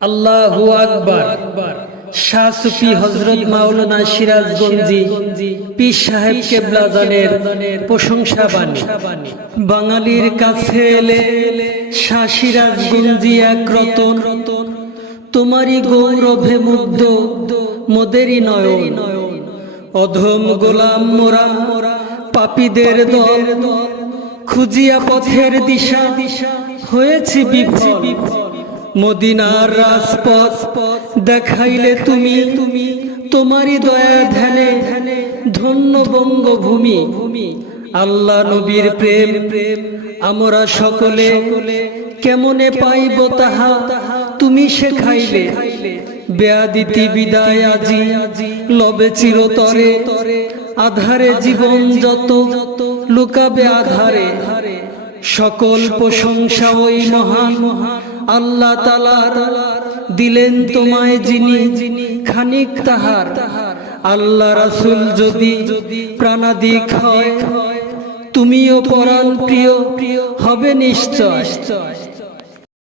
আল্লাহু আকবার। শাহ সুফি হযরত মাওলানা সিরাজগঞ্জি পীর সাহেব কেবলা জানের প্রশংসা বাণী। বাঙালির কাছে এলে শাহ সিরাজগঞ্জি এক রতন, তোমারই গৌরবে মুগ্ধ মোদেরই নয়ন। অধম গোলাম মোরা পাপীদের দল, খুঁজিয়া পথের দিশা হয়েছি বিফল। মদিনার রাজপথ দেখাইলে তুমি, তোমারই দয়া ধ্যানে ধন্য বঙ্গভূমি। আল্লাহ নবীর প্রেম আমরা সকলে কেমনে পাইব তাহা তুমি শেখাইলে। বেয়াদিতি বিদায় আজি লবে চিরতরে, আধারে জীবন যত লুকাবে আধারে। সকল প্রশংসা ওই মহান আল্লাহ তাআলার, দিলেন তোমায় যিনি খানিক তাহার। আল্লাহ রাসূল যদি প্রাণাধিক হয়, তুমিও পরাণ প্রিয় হবে নিশ্চয়।